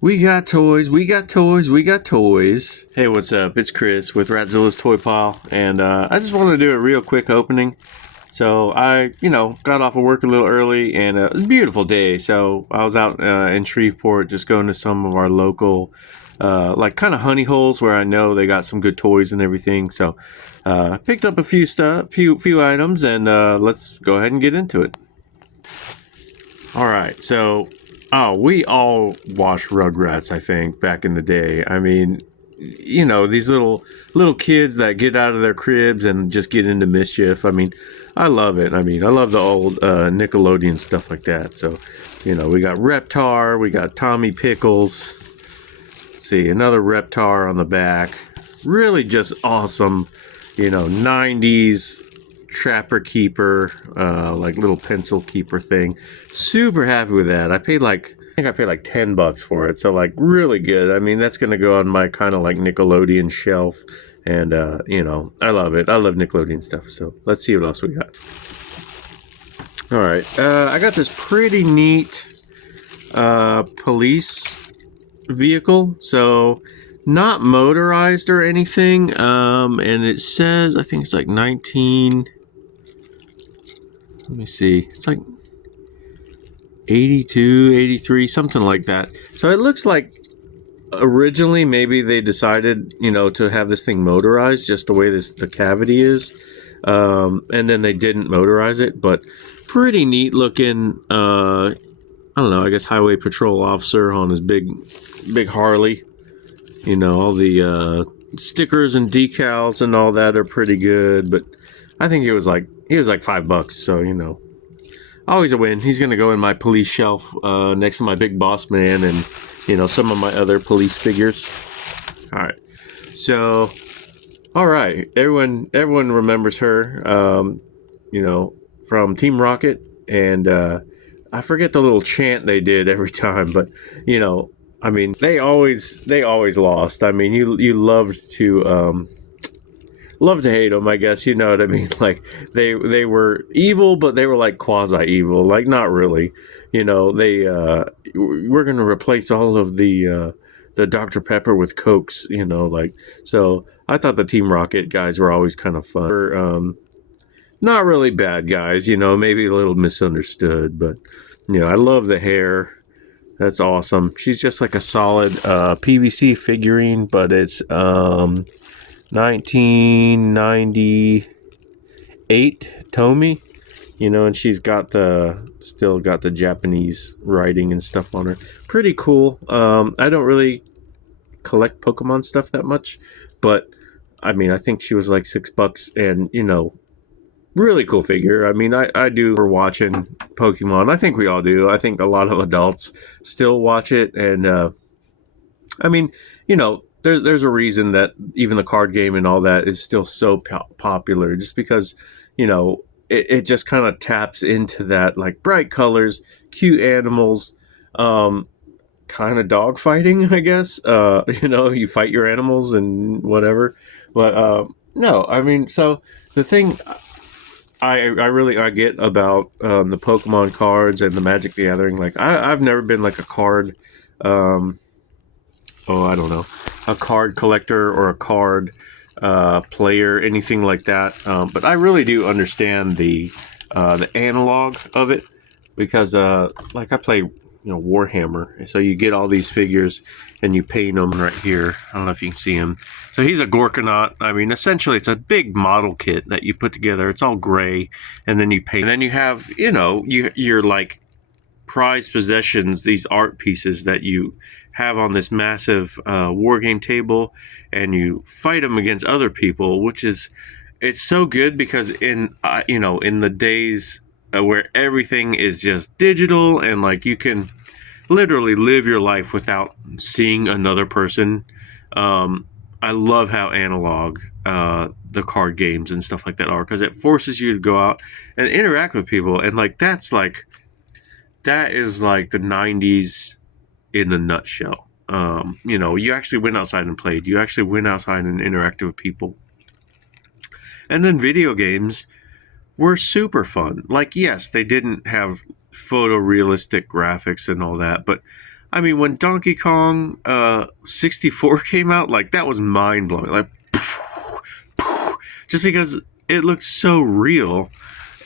We got toys, we got toys, we got toys. Hey, what's up? It's Chris with Ratzilla's Toy Pile, and I just wanted to do a real quick opening. So I, got off of work a little early, and it was a beautiful day. So I was out in Shreveport, just going to some of our local, like kind of honey holes where I know they got some good toys and everything. So I picked up a few stuff, few items, and let's go ahead and get into it. All right, so we all watched Rugrats, I think, back in the day. I mean, these little kids that get out of their cribs and just get into mischief. I mean, I love it. I mean, I love the old Nickelodeon stuff like that. So, we got Reptar, we got Tommy Pickles. Let's see, another Reptar on the back. Really just awesome, 90s Trapper Keeper, like little pencil keeper thing. Super happy with that. I think I paid like $10 for it, so like really good. I mean, that's gonna go on my kind of like Nickelodeon shelf, and I love it. I love Nickelodeon stuff. So let's see what else we got. All right, I got this pretty neat police vehicle. So not motorized or anything, and it says I think it's like 19. Let me see. It's like 82, 83, something like that. So it looks like originally maybe they decided, to have this thing motorized just the way the cavity is. And then they didn't motorize it, but pretty neat looking, I don't know, I guess highway patrol officer on his big Harley. All the stickers and decals and all that are pretty good, but I think he was like $5, so always a win. He's gonna go in my police shelf next to my Big Boss Man and some of my other police figures. All right, so everyone remembers her, from Team Rocket, and I forget the little chant they did every time, but I mean they always lost. I mean you love to hate them, I guess. You know what I mean? Like they were evil, but they were like quasi evil, like not really. They we're gonna replace all of the Dr. Pepper with Cokes. Like so. I thought the Team Rocket guys were always kind of fun. Not really bad guys. Maybe a little misunderstood, but I love the hair. That's awesome. She's just like a solid PVC figurine, but it's 1998 Tomy, and she's still got the Japanese writing and stuff on her. Pretty cool. I don't really collect Pokemon stuff that much, but I mean, I think she was like $6, and really cool figure. I mean, I do. We're watching Pokemon. I think we all do. I think a lot of adults still watch it, and I mean, there's a reason that even the card game and all that is still so popular, just because it just kind of taps into that, like bright colors, cute animals, kind of dog fighting, I guess. You fight your animals and whatever, but no, I mean, so the thing I get about the Pokemon cards and the Magic the Gathering, like I've never been like a card, I don't know, a card collector or a card player, anything like that. But I really do understand the analog of it, because like I play Warhammer, so you get all these figures and you paint them right here. I don't know if you can see him. So he's a Gorkanaut. I mean, essentially, it's a big model kit that you put together. It's all gray, and then you paint. And then you have you're like prized possessions, these art pieces that you have on this massive war game table, and you fight them against other people, which is, it's so good because in the days where everything is just digital and like you can literally live your life without seeing another person. I love how analog the card games and stuff like that are, because it forces you to go out and interact with people, and like that is like the 90s in a nutshell. You actually went outside and played. You actually went outside and interacted with people. And then video games were super fun. Like, yes, they didn't have photorealistic graphics and all that, but I mean, when Donkey Kong 64 came out, like that was mind blowing. Like, just because it looks so real.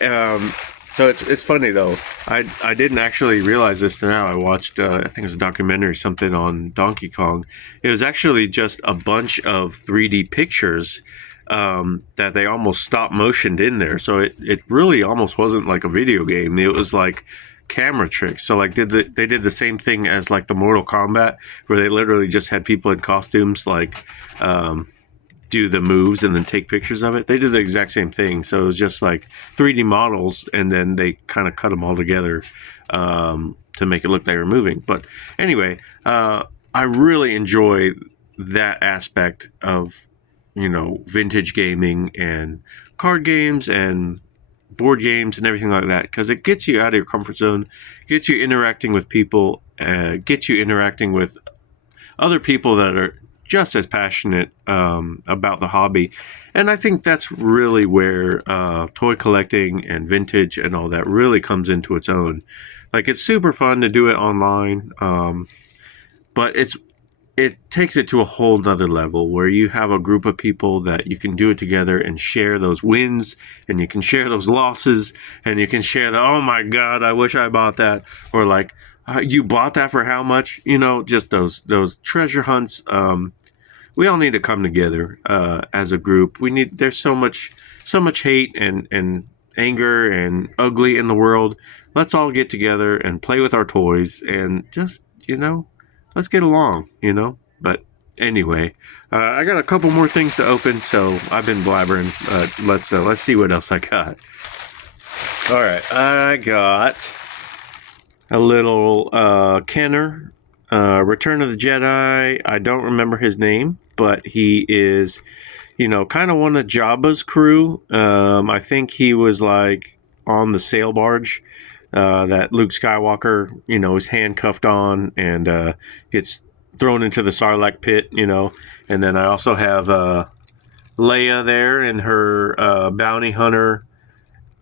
Um, so it's funny though. I didn't actually realize this now. I watched I think it was a documentary or something on Donkey Kong. It was actually just a bunch of 3D pictures that they almost stop motioned in there. So it really almost wasn't like a video game. It was like camera tricks. So like they did the same thing as like the Mortal Kombat, where they literally just had people in costumes like do the moves and then take pictures of it. They did the exact same thing. So it was just like 3D models, and then they kind of cut them all together to make it look like they were moving. But anyway, I really enjoy that aspect of, you know, vintage gaming and card games and board games and everything like that, because it gets you out of your comfort zone, gets you interacting with people, gets you interacting with other people that are just as passionate about the hobby. And I think that's really where toy collecting and vintage and all that really comes into its own. Like, it's super fun to do it online, but it takes it to a whole nother level where you have a group of people that you can do it together and share those wins, and you can share those losses, and you can share the, oh my God, I wish I bought that. Or like, you bought that for how much? You know, just those treasure hunts. We all need to come together as a group. There's so much hate and anger and ugly in the world. Let's all get together and play with our toys and just, you know, let's get along, you know. But anyway, I got a couple more things to open, so I've been blabbering. Let's see what else I got. All right, I got a little Kenner, Return of the Jedi. I don't remember his name, but he is, you know, kind of one of Jabba's crew. I think he was like on the sail barge that Luke Skywalker, you know, is handcuffed on and gets thrown into the Sarlacc pit, you know. And then I also have Leia there in her bounty hunter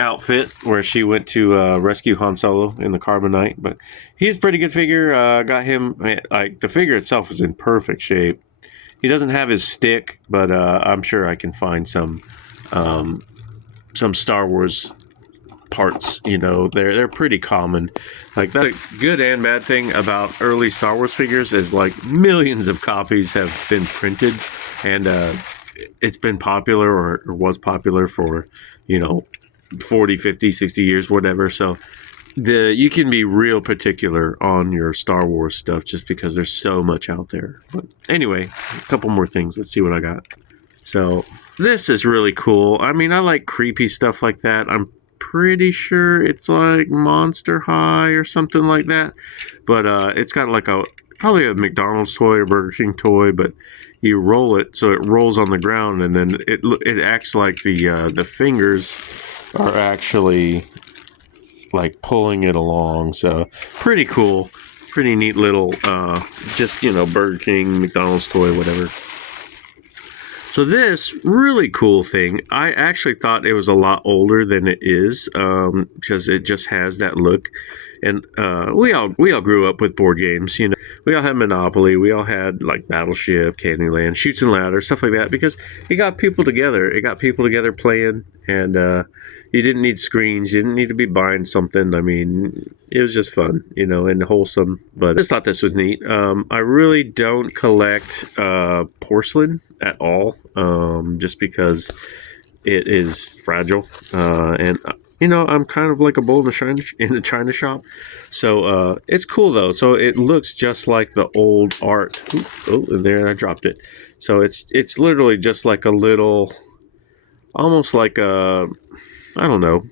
outfit where she went to rescue Han Solo in the carbonite. But he's a pretty good figure. Got him, like, the figure itself is in perfect shape. He doesn't have his stick, but I'm sure I can find some Star Wars parts. You know, they're pretty common. Like, the good and bad thing about early Star Wars figures is like millions of copies have been printed, and it's been popular or was popular for, you know, 40, 50, 60 years, whatever. So you can be real particular on your Star Wars stuff just because there's so much out there. But anyway, a couple more things. Let's see what I got. So this is really cool. I mean, I like creepy stuff like that. I'm pretty sure it's like Monster High or something like that. But it's got like probably a McDonald's toy or Burger King toy, but you roll it so it rolls on the ground, and then it acts like the fingers are actually like pulling it along. So pretty cool, pretty neat little just, you know, Burger King, McDonald's toy, whatever. So this really cool thing, I actually thought it was a lot older than it is, because it just has that look. And we all grew up with board games, you know. We all had Monopoly, we all had like Battleship, Candyland, Chutes and Ladders, stuff like that, because it got people together. It got people together playing, and you didn't need screens, you didn't need to be buying something. I mean, it was just fun, you know, and wholesome. But I just thought this was neat. I really don't collect porcelain at all, just because it is fragile, and you know, I'm kind of like a bull in a china shop. So it's cool though. So it looks just like the old art. Oh, and there I dropped it. So it's literally just like a little, almost like a, I don't know,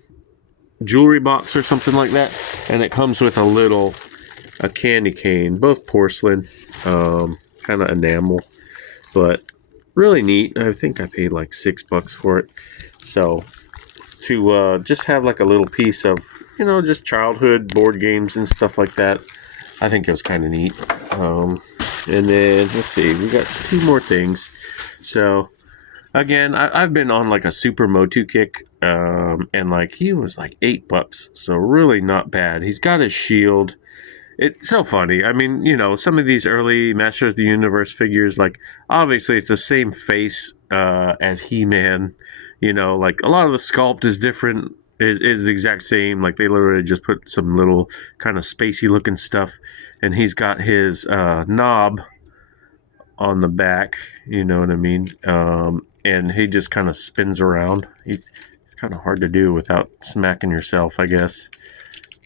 jewelry box or something like that. And it comes with a candy cane, both porcelain, kind of enamel, but really neat. I think I paid like $6 for it. So to just have like a little piece of, you know, just childhood board games and stuff like that, I think it was kind of neat. And then let's see, we got two more things. So again, I've been on like a Super Motu kick, and like he was like $8, so really not bad. He's got his shield. it's so funny. I mean, some of these early Master of the Universe figures, like obviously it's the same face as He-Man. Like a lot of the sculpt is different, is the exact same. Like they literally just put some little kind of spacey looking stuff, and he's got his knob on the back. You know what I mean? And he just kind of spins around. It's kind of hard to do without smacking yourself, I guess.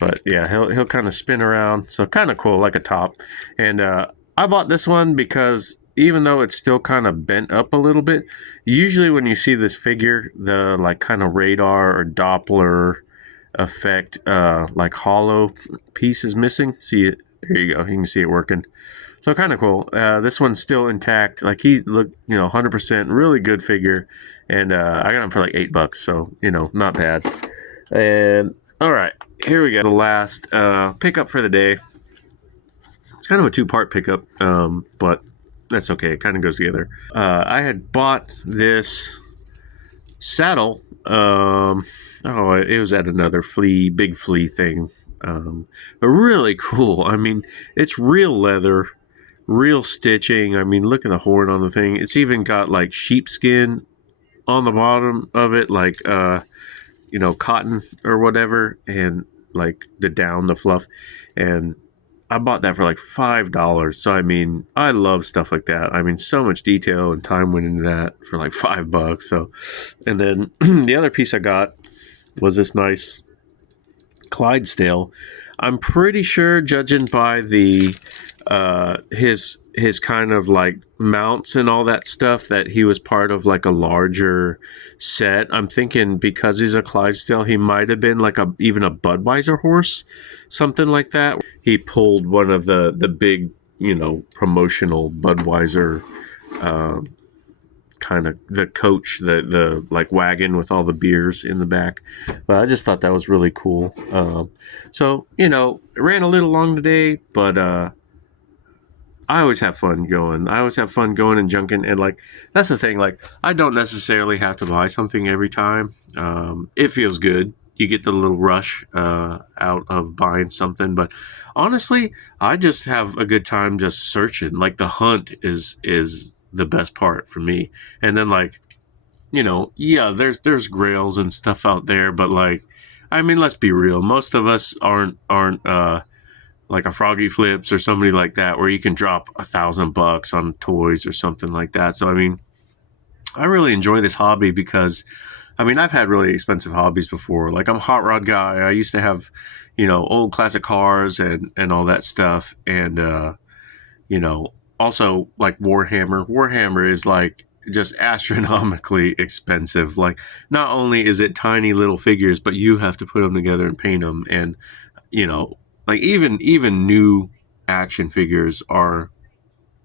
But yeah, he'll kind of spin around, so kind of cool, like a top. And I bought this one because even though it's still kind of bent up a little bit, usually when you see this figure, the like kind of radar or Doppler effect, like hollow piece is missing. See it? There you go. You can see it working. So kind of cool. This one's still intact. Like he looked, 100% really good figure, and I got him for like $8. So not bad. And all right, here we go. The last pickup for the day. It's kind of a two-part pickup, but that's okay. It kind of goes together. I had bought this saddle. It was at another big flea thing. But really cool. I mean, it's real leather, real stitching. I mean, look at the horn on the thing. It's even got like sheepskin on the bottom of it, like cotton or whatever, and like the fluff. And I bought that for like $5. So I mean, I love stuff like that. I mean, so much detail and time went into that for like $5. So, and then the other piece I got was this nice Clydesdale. I'm pretty sure, judging by the his kind of like mounts and all that stuff, that he was part of like a larger set. I'm thinking because he's a Clydesdale, he might have been like even a Budweiser horse, something like that. He pulled one of the big, promotional Budweiser kind of the coach, the like wagon with all the beers in the back. But I just thought that was really cool. So it ran a little long today, but I always have fun going. I always have fun going and junking, and like that's the thing. Like I don't necessarily have to buy something every time. It feels good. You get the little rush out of buying something, but honestly, I just have a good time just searching. Like the hunt is the best part for me. And then like, yeah, there's grails and stuff out there, but like, I mean, let's be real. Most of us aren't like a Froggy Flips or somebody like that, where you can drop $1,000 on toys or something like that. So I mean, I really enjoy this hobby because, I mean, I've had really expensive hobbies before. Like I'm a hot rod guy. I used to have, old classic cars and all that stuff, and also like Warhammer. Warhammer is like just astronomically expensive. Like not only is it tiny little figures, but you have to put them together and paint them, and like even new action figures are,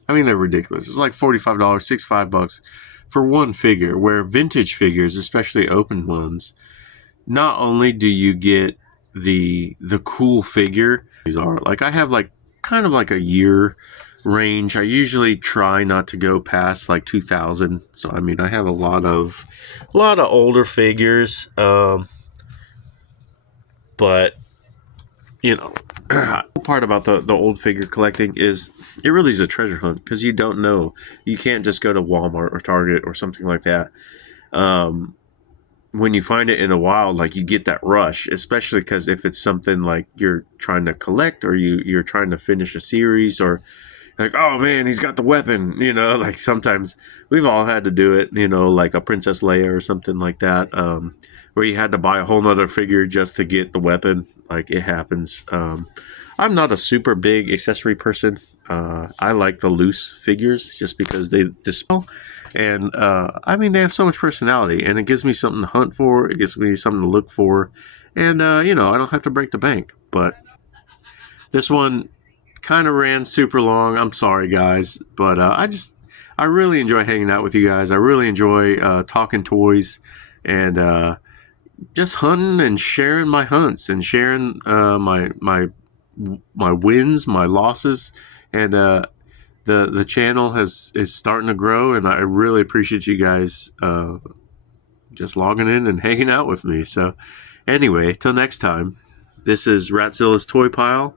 I mean, they're ridiculous. It's like $45, $65 for one figure, where vintage figures, especially open ones, not only do you get the cool figure, these are like, I have like kind of like a year range. I usually try not to go past like 2000. So I mean, I have a lot of older figures, but part about the old figure collecting is it really is a treasure hunt, because you don't know. You can't just go to Walmart or Target or something like that. When you find it in the wild, like you get that rush, especially because if it's something like you're trying to collect, or you're trying to finish a series, or like, oh man, he's got the weapon, like sometimes we've all had to do it, like a Princess Leia or something like that, where you had to buy a whole nother figure just to get the weapon. Like it happens. I'm not a super big accessory person. I like the loose figures just because they dispel. And I mean, they have so much personality, and it gives me something to hunt for. It gives me something to look for. And, I don't have to break the bank. But this one kind of ran super long. I'm sorry, guys. But I really enjoy hanging out with you guys. I really enjoy talking toys and just hunting and sharing my hunts and sharing my wins, my losses, and the channel is starting to grow, and I really appreciate you guys just logging in and hanging out with me. So anyway, till next time, this is Ratzilla's Toy Pile.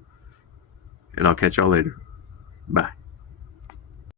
and I'll catch y'all later. Bye.